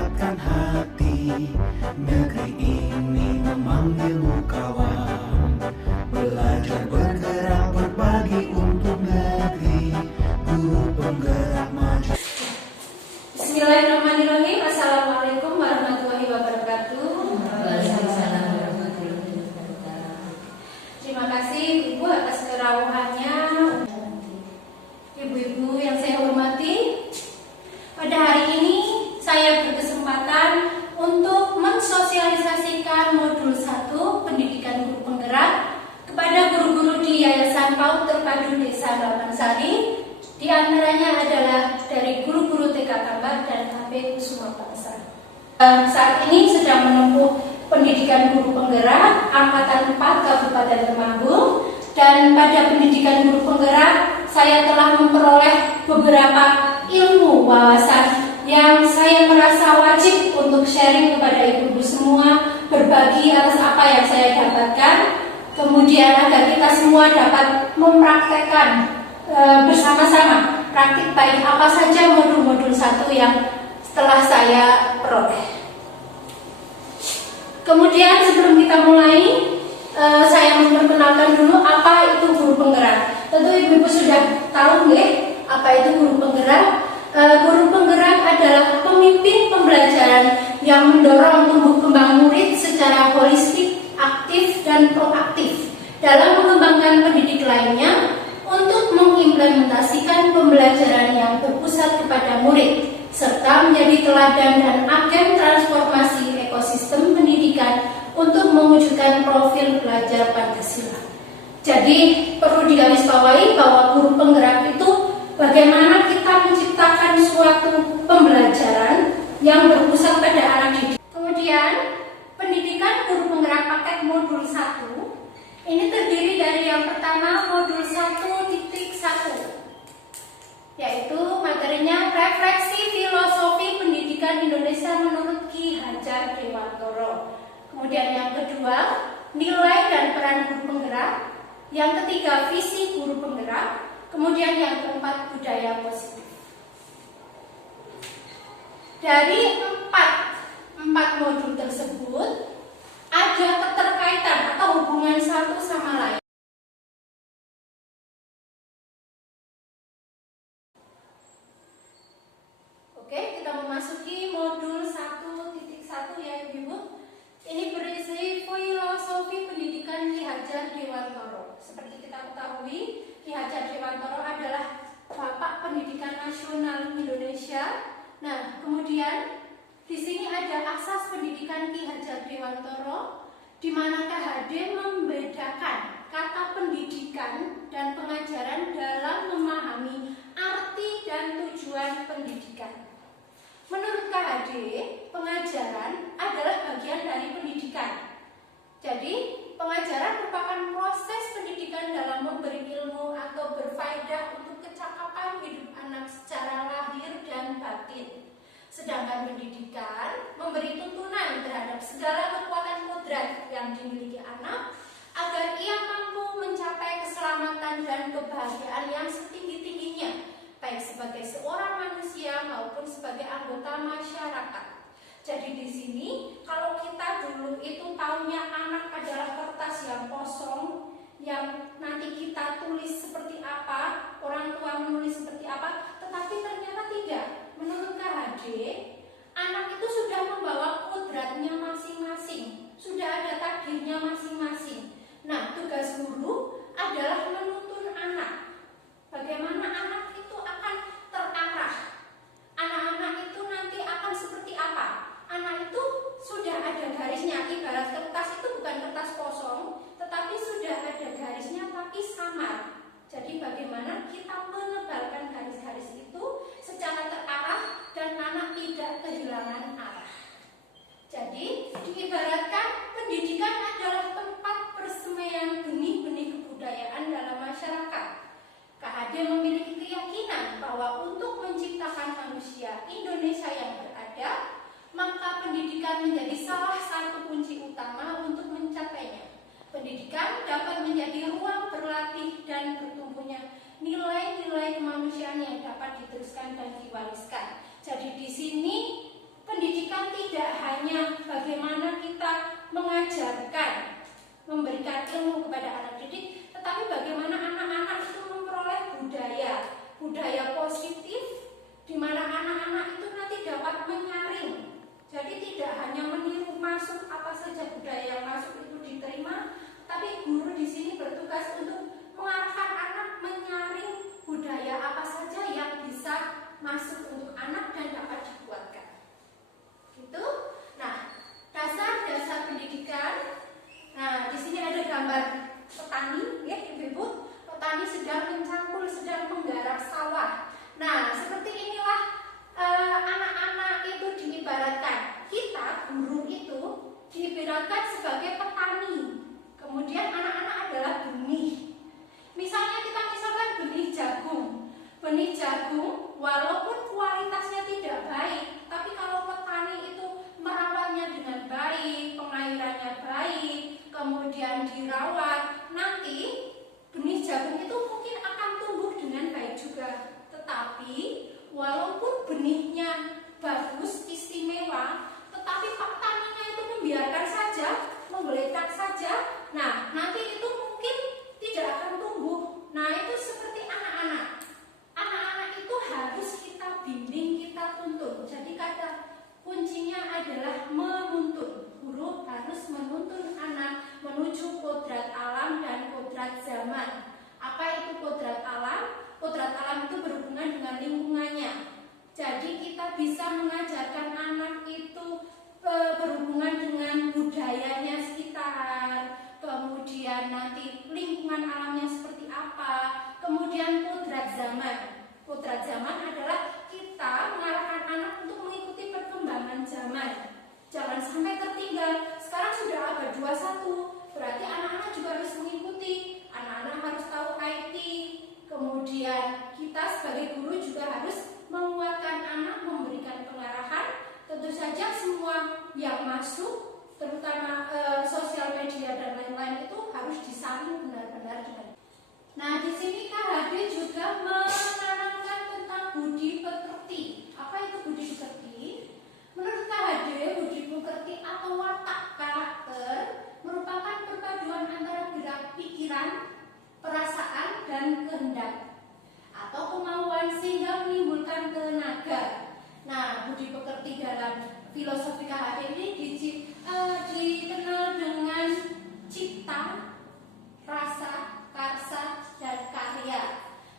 mendapatkan hati. Negeri ini memanggilmu kawan, belajar bergerak berbagi untuk negeri. Guru penggerak maju. Bismillahirrahmanirrahim. Assalamualaikum warahmatullahi wabarakatuh. Waalaikumsalam warahmatullahi wabarakatuh. Terima kasih Ibu atas kerawahannya. Ibu-ibu yang saya hormati, pada hari ini saya berkesempatan untuk mensosialisasikan modul 1 pendidikan guru penggerak kepada guru-guru di Yayasan PAUD Terpadu Desa Lamansari. Di antaranya adalah dari guru-guru TK Tambak dan HP Kusuma Bangsa. Saat ini sedang menempuh pendidikan guru penggerak angkatan 4 Kabupaten Temanggung, dan pada pendidikan guru penggerak saya telah memperoleh beberapa ilmu wawasan yang saya merasa wajib untuk sharing kepada ibu-ibu semua, berbagi atas apa yang saya dapatkan, kemudian agar kita semua dapat mempraktekkan bersama-sama praktik baik apa saja modul-modul 1 yang telah saya peroleh. Kemudian sebelum kita mulai, saya memperkenalkan dulu apa itu guru penggerak. Tentu ibu-ibu sudah tahu nggih apa itu guru penggerak. Guru penggerak adalah pemimpin pembelajaran yang mendorong tumbuh kembang murid secara holistik, aktif dan proaktif dalam mengembangkan pendidik lainnya untuk mengimplementasikan pembelajaran yang berpusat kepada murid, serta menjadi teladan dan agen transformasi ekosistem pendidikan untuk mewujudkan profil pelajar Pancasila. Jadi perlu digarisbawahi bahwa guru penggerak itu bagaimana kita menciptakan suatu pembelajaran yang berpusat pada anak didik. Kemudian pendidikan guru penggerak paket modul 1 ini terdiri dari yang pertama modul 1.1, yaitu materinya refleksi filosofi pendidikan Indonesia menurut Ki Hajar Dewantoro. Kemudian yang kedua, nilai dan peran guru penggerak. Yang ketiga, visi guru penggerak. Kemudian yang keempat, budaya positif. Dari empat modul tersebut ada keterkaitan atau hubungan satu sama lain. Oke, kita memasuki modul 1.1 ya Ibu. Ini berisi filosofi pendidikan Ki Hajar Dewantoro. Seperti kita ketahui, Ki Hajar Dewantoro adalah Bapak Pendidikan Nasional Indonesia. Nah, kemudian di sini ada asas pendidikan Ki Hajar Dewantoro, di mana KHD membedakan kata pendidikan dan pengajaran dalam memahami arti dan tujuan pendidikan. Menurut KHD, pengajaran adalah bagian dari pendidikan. Jadi, pengajaran merupakan proses pendidikan dalam memberi ilmu atau berfaedah untuk kecakapan hidup anak secara lahir dan batin. Sedangkan pendidikan memberi tuntunan terhadap segala kekuatan kodrat yang dimiliki anak agar ia mampu mencapai keselamatan dan kebahagiaan yang setinggi-tingginya, baik sebagai seorang manusia maupun sebagai anggota masyarakat. Jadi di sini kalau kita dulu itu taunya anak adalah kertas yang kosong yang nanti kita tulis seperti apa, orang tua menulis seperti apa, tetapi ternyata tidak. Menurut KHD, anak itu sudah membawa kodratnya masing-masing, sudah ada takdirnya masing-masing. Nah, tugas guru adalah menuntun anak. Bagaimana anak itu akan terarah, anak-anak itu nanti akan seperti apa. Anak itu sudah ada garisnya, ibarat kertas itu bukan kertas kosong, tetapi sudah ada garisnya tapi samar. Jadi bagaimana kita menebalkan garis-garis itu secara terarah dan anak tidak kehilangan arah. Jadi diibaratkan pendidikan adalah tempat persemaian benih-benih kebudayaan dalam masyarakat. KHD memiliki keyakinan bahwa untuk menciptakan manusia Indonesia yang beradab, maka pendidikan menjadi salah satu kunci utama untuk mencapainya. Pendidikan dapat menjadi ruang berlatih dan bertumbuhnya nilai-nilai kemanusiaan yang dapat diteruskan dan diwariskan. Jadi di sini pendidikan mana anak-anak itu nanti dapat menyaring. Jadi tidak hanya meniru masuk apa saja budaya yang masuk itu diterima, tapi guru di sini bertugas untuk mengarahkan anak menyaring budaya apa saja yang bisa masuk untuk anak dan dapat dikuatkan. Gitu. Nah, dasar-dasar pendidikan. Nah, di sini ada gambar petani, ya Ibu-ibu. Petani sedang mencangkul, sedang menggarap sawah. Nah, seperti inilah anak-anak itu diibaratkan. Kita guru itu diibaratkan sebagai petani. Kemudian anak-anak adalah benih. Misalnya kita misalkan benih jagung. Benih jagung walaupun kualitasnya tidak baik, tapi kalau petani itu merawatnya dengan baik, pengairannya baik, kemudian dirawat, nanti benih jagung itu mungkin akan tumbuh dengan baik juga. Tetapi walaupun benihnya bagus, istimewa, tetapi pak taninya itu membiarkan saja, menggeletak saja, nah nanti itu mungkin tidak akan tumbuh. Nah, itu seperti anak-anak. Anak-anak itu harus kita bimbing, kita tuntun. Jadi kata kuncinya adalah menuntun. Guru harus menuntun anak menuju kodrat alam dan kodrat zaman. Apa itu kodrat alam? Kodrat alam itu berhubungan dengan lingkungannya. Jadi kita bisa mengajarkan anak itu berhubungan dengan budayanya sekitar, kemudian nanti lingkungan alamnya seperti apa, kemudian kodrat zaman. Kodrat zaman adalah kita mengarahkan anak untuk mengikuti perkembangan zaman. Jangan sampai tertinggal. Sekarang sudah abad 21, berarti anak-anak juga harus mengikuti. Anak-anak harus tahu IT. Kemudian kita sebagai guru juga harus menguatkan anak, memberikan pengarahan. Tentu saja semua yang masuk, terutama sosial media dan lain-lain itu harus disaring benar-benar dengan. Nah, di sini KHD juga menanamkan tentang budi pekerti. Apa itu budi pekerti? Menurut KHD, budi pekerti atau watak karakter merupakan perpaduan antara gerak pikiran, perasaan, dan kehendak atau kemauan sehingga menimbulkan tenaga. Nah, budi pekerti dalam filosofi KHD ini dikenal dengan cipta, rasa, karsa, dan karya.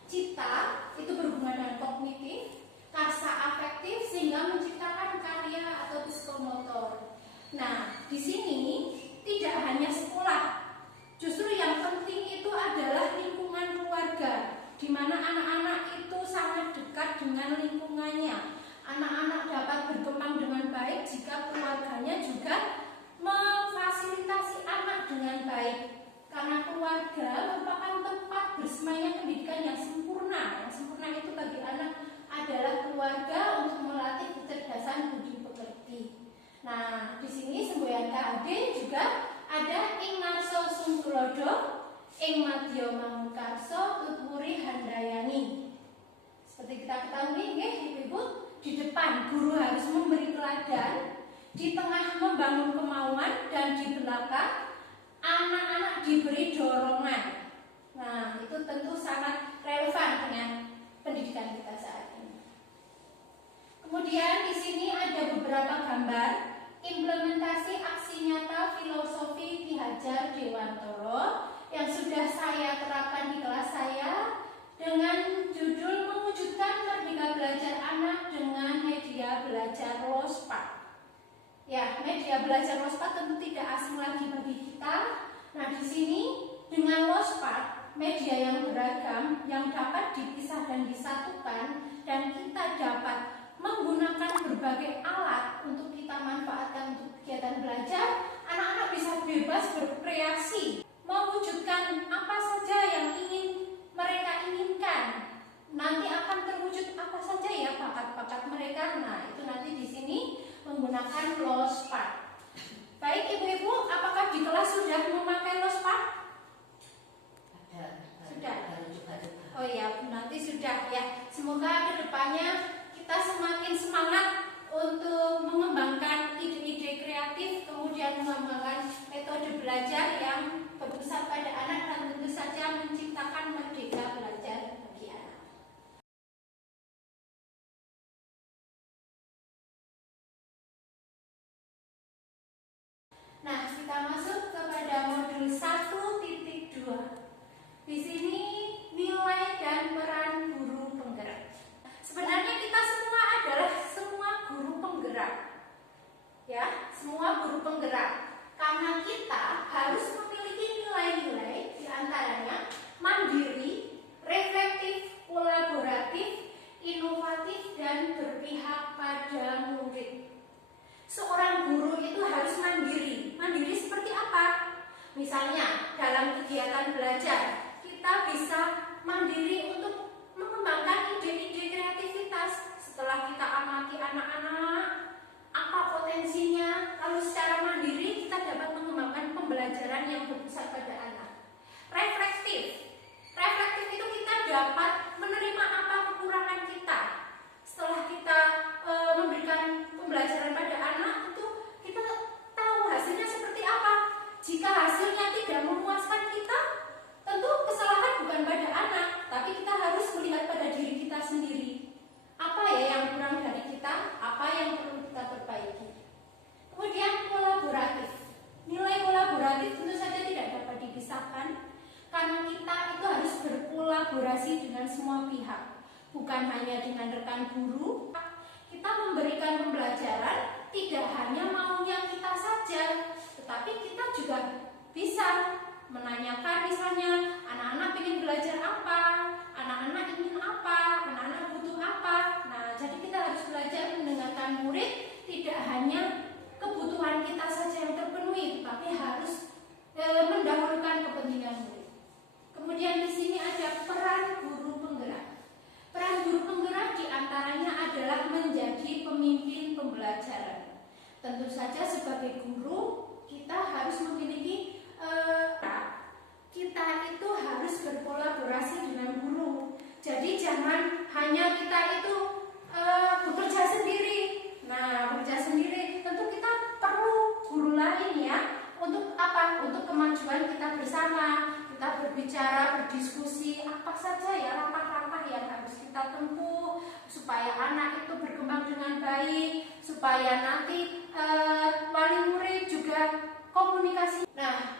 Cipta itu berhubungan dengan kognitif, karsa afektif sehingga menciptakan karya atau psikomotor. Nah, di sini tidak hanya sekolah, justru yang penting itu adalah lingkungan keluarga, di mana anak-anak itu sangat dekat dengan lingkungannya. Anak-anak dapat berkembang dengan baik jika keluarganya juga memfasilitasi anak dengan baik. Karena keluarga merupakan tempat bersemayanya pendidikan yang sempurna. Yang sempurna itu bagi anak adalah keluarga untuk melatih kecerdasan budi pekerti. Nah, di sini semboyan KHD juga ada ing ngarsa sungtulodo, ing madya mangunkarsa tutwuri handayani. Seperti kita ketahui, Ibu-ibu, di depan guru harus memberi teladan, di tengah membangun kemauan, dan di belakang anak-anak diberi dorongan. Nah, itu tentu sangat relevan dengan pendidikan kita saat ini. Kemudian di sini ada beberapa gambar implementasi aksi nyata filosofi Ki Hajar Dewantara yang sudah saya terapkan di kelas saya dengan judul mewujudkan merdeka belajar anak dengan media belajar Lospat. Ya, media belajar Lospat tentu tidak asing lagi bagi kita. Nah, di sini dengan Lospat, media yang beragam yang dapat dipisah dan disatukan, dan kita dapat menggunakan berbagai alat untuk kita manfaatkan untuk kegiatan belajar. Anak-anak bisa bebas berkreasi, mewujudkan apa saja yang ingin mereka inginkan. Nanti akan terwujud apa saja ya bakat-bakat mereka. Nah, itu nanti di sini menggunakan Lospat. Baik Ibu-ibu, apakah di kelas sudah memakai Lospat? Sudah. Oh ya, nanti sudah ya. Semoga kedepannya kita semakin semangat untuk mengembangkan ide-ide kreatif, kemudian mengembangkan metode belajar yang berpusat pada anak dan tentu saja menciptakan merdeka belajar. kita masuk kepada modul 1.2. Di sini nilai dan peran guru penggerak. Sebenarnya kita semua adalah semua guru penggerak. Ya, semua guru penggerak. Karena kita harus memiliki nilai-nilai di antaranya mandiri, reflektif, kolaboratif, inovatif, dan berpihak pada murid. Seorang guru itu harus mandiri. Mandiri seperti apa? Misalnya dalam kegiatan belajar, kita bisa mandiri untuk mengembangkan ide-ide kreativitas. Setelah kita amati anak-anak, apa potensinya, lalu secara mandiri kita dapat mengembangkan pembelajaran yang berpusat pada anak. Reflektif. Reflektif itu kita dapat menerima apa kekurangan kita. Setelah kita memberikan pembelajaran pada anak, tentu kita tahu hasilnya seperti apa. Jika hasilnya tidak memuaskan kita, tentu kesalahan bukan pada anak, tapi kita harus melihat pada diri kita sendiri. Apa ya yang kurang dari kita, apa yang perlu kita perbaiki. Kemudian kolaboratif. Nilai kolaboratif tentu saja tidak dapat dipisahkan, karena kita itu harus berkolaborasi dengan semua pihak. Bukan hanya dengan rekan guru, kita memberikan pembelajaran tidak hanya maunya kita saja, tetapi kita juga bisa menanyakan misalnya anak-anak ingin belajar apa, anak-anak ingin apa, anak-anak butuh apa. Nah, jadi kita harus belajar mendengarkan murid, tidak hanya kebutuhan kita saja yang terpenuhi, tapi harus mendahulukan kepentingan murid. Kemudian di sini ada peran guru penggerak. Peran guru penggerak diantaranya adalah menjadi pemimpin pembelajaran. Tentu saja sebagai guru kita harus memiliki kita itu harus berkolaborasi dengan guru. Jadi jangan hanya kita itu bekerja sendiri. Nah, bekerja sendiri tentu kita perlu guru lain ya. Untuk apa? Untuk kemajuan kita bersama. Kita berbicara, berdiskusi apa saja ya langkah-langkah yang harus kita tempuh supaya anak itu berkembang dengan baik, supaya nanti wali murid juga komunikasi. Nah,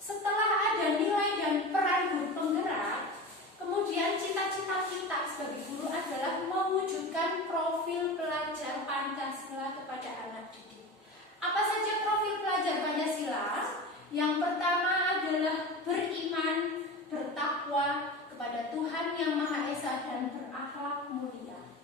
setelah ada nilai dan peran guru penggerak, kemudian cita-cita kita sebagai guru adalah mewujudkan profil pelajar Pancasila kepada anak didik. Apa saja profil pelajar Pancasila? Yang pertama adalah beriman, bertakwa kepada Tuhan Yang Maha Esa dan berakhlak mulia.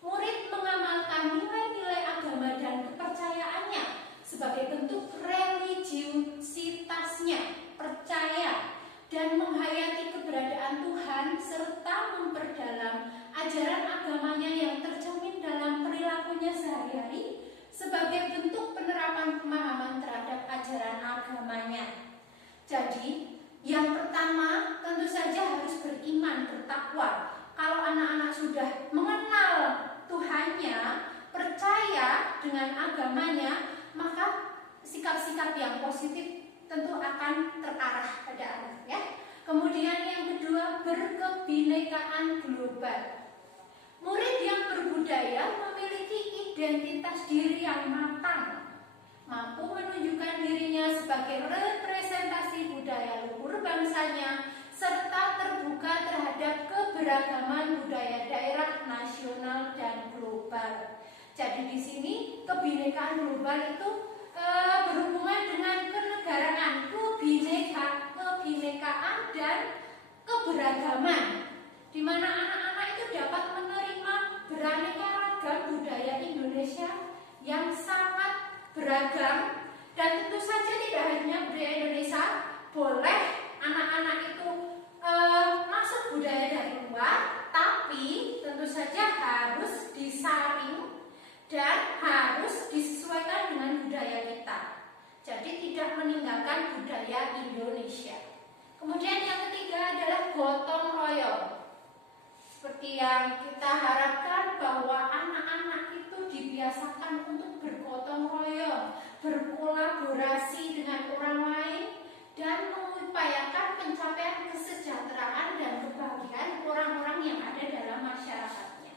Murid mengamalkan nilai-nilai agama dan kepercayaannya sebagai bentuk religiusitasnya, percaya dan menghayati keberadaan Tuhan serta memperdalam ajaran agamanya yang tercermin dalam perilakunya sehari-hari sebagai bentuk penerapan pemahaman terhadap ajaran agamanya. Jadi, yang pertama tentu saja harus beriman, bertakwa. Kalau anak-anak sudah mengenal Tuhannya, percaya dengan agamanya, maka sikap-sikap yang positif tentu akan terarah pada anak ya. Kemudian yang kedua, berkebinekaan global. Murid yang berbudaya memiliki identitas diri yang matang, mampu menunjukkan dirinya sebagai representasi budaya luhur bangsanya, serta terbuka terhadap keberagaman budaya daerah, nasional, dan global. Jadi di sini kebinekaan global itu berhubungan dengan kenegaraan, kebinekaan dan keberagaman, di mana anak-anak itu dapat menerima beraneka ragam budaya Indonesia yang sangat beragam. Dan tentu saja tidak hanya budaya Indonesia, boleh anak-anak itu masuk budaya dari luar, tapi tentu saja harus disaring dan harus disesuaikan dengan budaya kita. Jadi tidak meninggalkan budaya Indonesia. Kemudian yang ketiga adalah gotong royong. Seperti yang kita harapkan bahwa anak-anak itu dibiasakan untuk bergotong royong, berkolaborasi dengan orang lain, dan mengupayakan pencapaian kesejahteraan dan kebahagiaan orang-orang yang ada dalam masyarakatnya.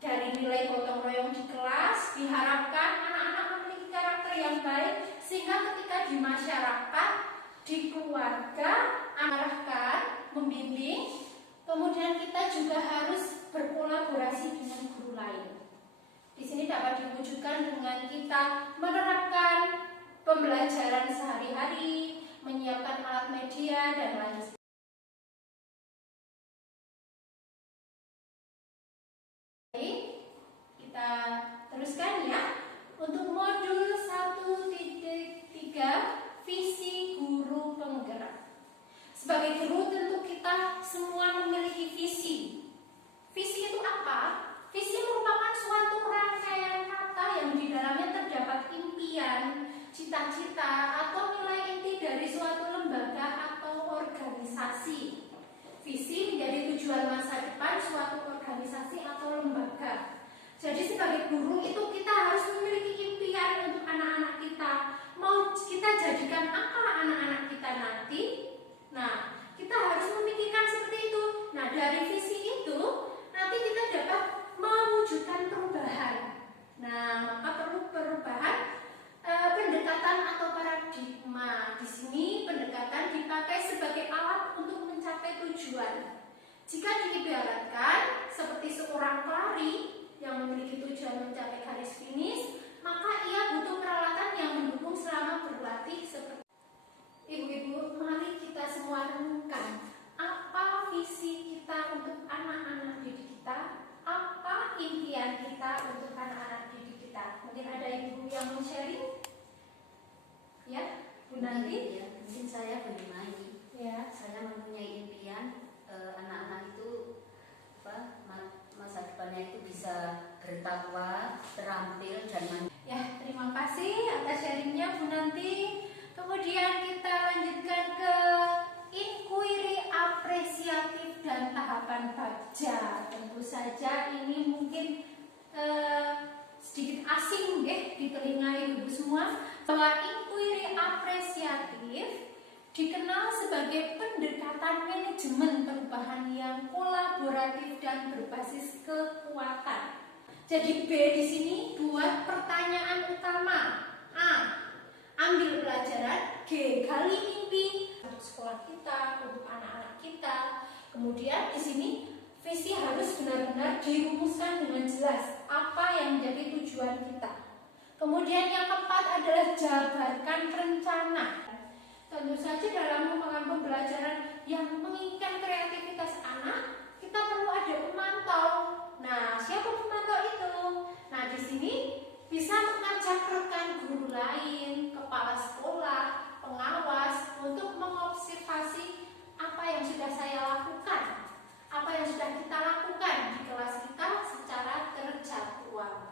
Dari nilai gotong royong di kelas, diharapkan anak-anak memiliki karakter yang baik sehingga ketika di masyarakat, di keluarga, arahkan, membimbing, kemudian kita juga harus berkolaborasi dengan guru lain. Di sini dapat diwujudkan dengan kita menerapkan pembelajaran sehari-hari, menyiapkan alat media, dan lain sebagainya. Kita teruskan ya. Untuk modul 1.3 visi guru penggerak. Sebagai guru tentu kita semua memiliki visi. Visi itu apa? Visi merupakan suatu rangkaian kata yang di dalamnya terdapat impian, cita-cita, atau nilai inti dari suatu lembaga atau organisasi. Visi menjadi tujuan masa depan suatu organisasi atau lembaga. Jadi sebagai guru itu kita harus memiliki impian untuk anak-anak kita. Mau kita jadikan apa anak-anak kita nanti? Nah, kita harus memikirkan seperti itu. Nah, dari visi itu nanti kita dapat mewujudkan perubahan. Nah, maka perlu perubahan pendekatan atau paradigma. Di sini pendekatan dipakai sebagai alat untuk mencapai tujuan. Jika diibaratkan seperti seorang pelari yang memiliki tujuan mencapai garis finish, maka ia butuh peralatan yang mendukung selama berlatih seperti. Ibu-ibu, mari kita semua renungkan apa visi kita untuk anak-anak didik kita, apa impian kita untuk anak-anak didik kita. Mungkin ada ibu yang mau sharing? Ya, Bu Nanti? Ya, mungkin saya bagaimana? Ya. Saya mempunyai impian anak-anak itu masa depannya itu bisa bertakwa, terampil dan mandiri. Ya, terima kasih atas sharingnya Bu Nanti. Kemudian kita lanjutkan ke inquiry apresiatif dan tahapan baca. Tentu saja ini mungkin sedikit asing di telinga ibu semua, bahwa inquiry apresiatif dikenal sebagai pendekatan manajemen perubahan yang kolaboratif dan berbasis kekuatan. Jadi B di sini buat pertanyaan utama. A, ambil pelajaran. G, gali mimpi untuk sekolah kita, untuk anak-anak kita. Kemudian di sini visi harus benar-benar dirumuskan dengan jelas apa yang menjadi tujuan kita. Kemudian yang keempat adalah jabarkan rencana. Tentu saja dalam pengembangan pembelajaran yang menginginkan kreativitas anak, kita perlu ada pemantau. Nah, siapa pemantau itu? Nah, di sini bisa mengajak rekan guru lain, kepala sekolah, pengawas untuk mengobservasi apa yang sudah saya lakukan, apa yang sudah kita lakukan di kelas kita secara terjadwal.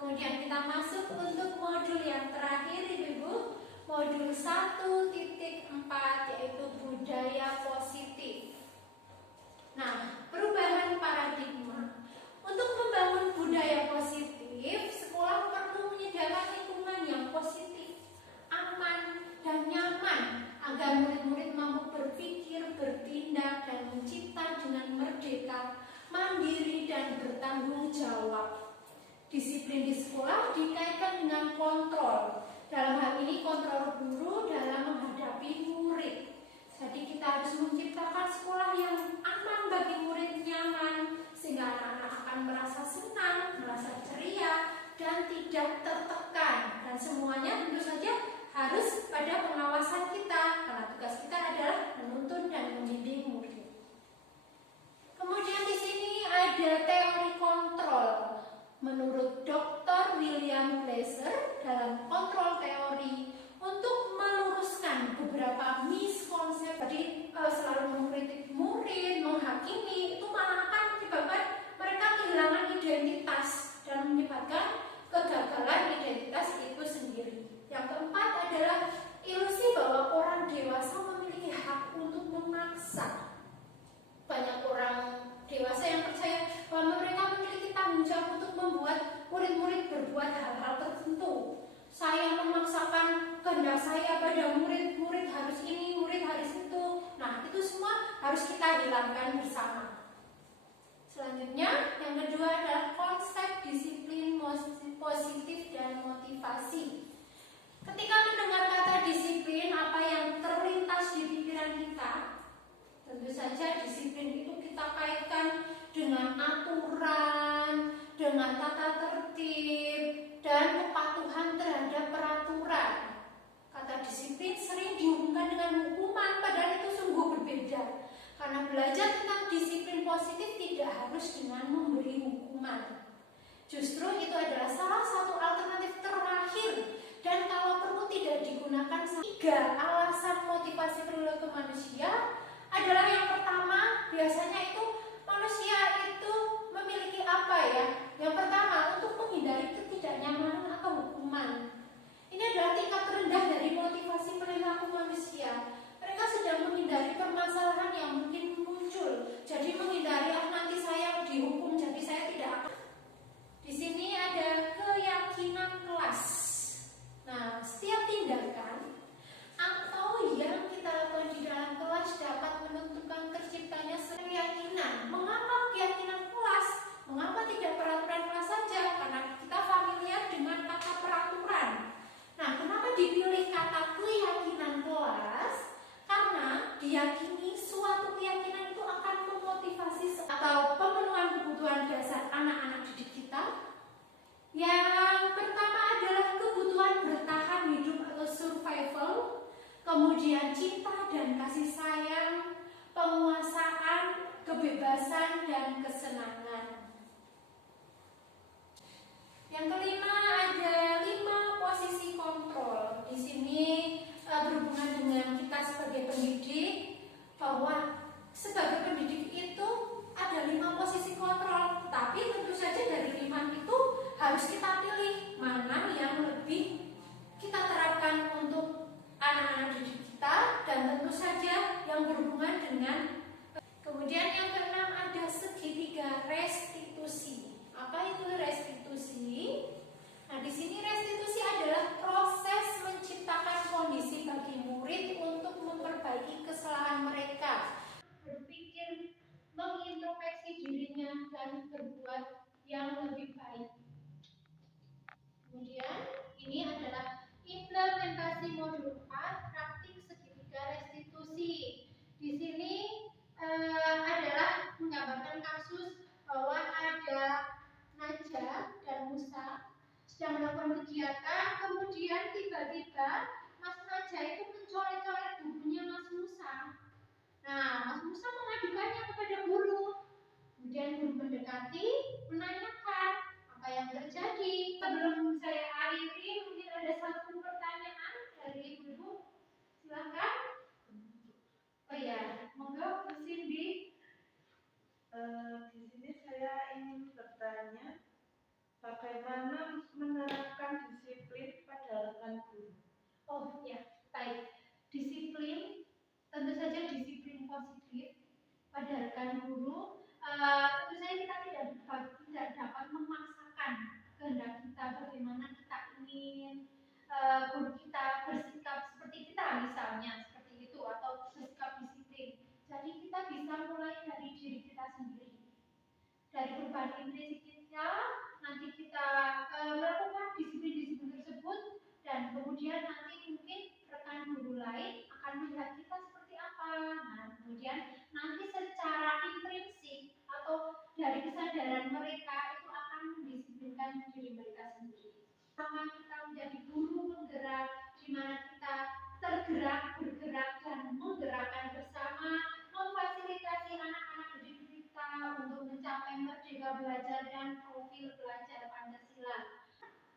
Kemudian kita masuk untuk modul yang terakhir, Ibu, modul 1.4, yaitu budaya positif. Nah, perubahan paradigma. Untuk membangun budaya positif, sekolah perlu menyediakan lingkungan yang positif, aman, dan nyaman agar murid-murid mampu berpikir, bertindak, dan mencipta dengan merdeka, mandiri, dan bertanggung jawab. Disiplin di sekolah dikaitkan dengan kontrol. Dalam hal ini kontrol guru dalam menghadapi murid. Jadi kita harus menciptakan sekolah yang aman bagi murid, nyaman, sehingga anak-anak akan merasa senang, merasa ceria, dan tidak tertekan. Dan semuanya tentu saja harus pada pengawasan kita, karena tugas kita adalah menuntun dan membimbing murid. Kemudian di sini ada teori kontrol. Menurut Dr. William Glasser dalam kontrol teori, untuk meluruskan beberapa miskonsepsi, jadi selalu mengkritik murid, menghakimi, itu malah akan menyebabkan mereka kehilangan identitas dan menyebabkan kegagalan identitas itu sendiri. Yang keempat adalah ilusi bahwa orang dewasa memiliki hak untuk memaksa. Banyak orang dewasa yang percaya bahwa mereka memiliki tanggung jawab untuk membuat murid-murid berbuat hal-hal tertentu. Saya memaksakan kehendak saya pada murid harus ini, murid harus itu. Nah, itu semua harus kita hilangkan bersama. Selanjutnya, yang kedua adalah motivasi. Ketika mendengar kata disiplin, apa yang terlintas di pikiran kita? Tentu saja disiplin itu kita kaitkan dengan aturan, dengan tata tertib, dan kepatuhan terhadap peraturan. Kata disiplin sering dihubungkan dengan hukuman, padahal itu sungguh berbeda. Karena belajar tentang disiplin positif tidak harus dengan memberi hukuman. Justru itu adalah salah satu alternatif terakhir, dan kalau perlu tidak digunakan. 3 alasan motivasi perilaku manusia adalah yang pertama, biasanya itu manusia itu memiliki apa ya? Yang pertama, untuk menghindari ketidaknyamanan atau hukuman. Ini adalah tingkat terendah dari motivasi perilaku manusia. Mereka sedang menghindari permasalahan yang mungkin muncul. Jadi menghindari, nanti saya dihukum, jadi saya tidak akan. Di sini ada keyakinan kelas. Nah, setiap tindakan atau yang kita lakukan di dalam kelas dapat menentukan terciptanya keyakinan. Mengapa keyakinan kelas? Mengapa tidak peraturan kelas saja? Karena kita familiar dengan kata peraturan. Nah, kenapa dipilih kata keyakinan kelas? Karena diyakini suatu keyakinan itu akan memotivasi atau pemenuhan kebutuhan dasar anak-anak didik kita. Yang pertama adalah kebutuhan bertahan hidup atau survival, kemudian cinta dan kasih sayang, penguasaan, kebebasan, dan kesenangan. Yang kelima ada 5 posisi kontrol. Di sini berhubungan dengan kita sebagai pendidik, bahwa sebagai pendidik itu ada 5 posisi kontrol, tapi tentu saja dari 5 itu harus kita pilih mana yang lebih kita terapkan untuk anak-anak didik kita, dan tentu saja yang berhubungan dengan. Kemudian yang keenam ada segitiga restitusi. Apa itu restitusi? Nah, di sini restitusi adalah proses menciptakan kondisi bagi murid untuk memperbaiki kesalahan mereka, berpikir, mengintrospeksi dirinya, dan berbuat yang lebih baik. Kemudian ini adalah implementasi modul 4 praktik segitiga restitusi. Di sini adalah menggambarkan kasus bahwa ada Najah dan Musa sedang melakukan kegiatan, kemudian tiba-tiba Mas Najah itu mencoret-coret bukunya Mas Musa. Nah, Mas Musa mengadukannya kepada guru. Kemudian guru mendekati, menanyakan apa yang terjadi. Sebelum saya akhiri, mungkin ada satu pertanyaan dari Ibu. Silakan. Oh ya, monggo Bu Cindy. Di sini saya ingin bertanya, bagaimana menerapkan disiplin pada rekan guru? Oh ya, baik. Disiplin, tentu saja disiplin positif pada rekan guru. Tentu saja kita tidak dapat memaksakan kehendak kita, bagaimana kita ingin guru kita bersikap seperti kita misalnya, seperti itu, atau bersikap disiplin. Jadi kita bisa mulai dari diri kita sendiri, dari perubahan impresi kita. Nanti kita melakukan disiplin-disiplin tersebut, dan kemudian nanti mungkin rekan guru lain akan melihat kita seperti apa. Nah, kemudian nanti secara intrinsik atau dari kesadaran mereka itu akan mendisiplinkan diri mereka sendiri. Sama kita menjadi guru penggerak, di mana kita tergerak, bergerak, dan menggerakkan bersama, memfasilitasi anak-anak didik kita untuk mencapai merdeka belajar dan profil belajar Pancasila.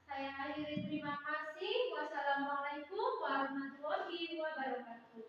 Saya akhiri, terima kasih. Wassalamualaikum warahmatullahi wabarakatuh.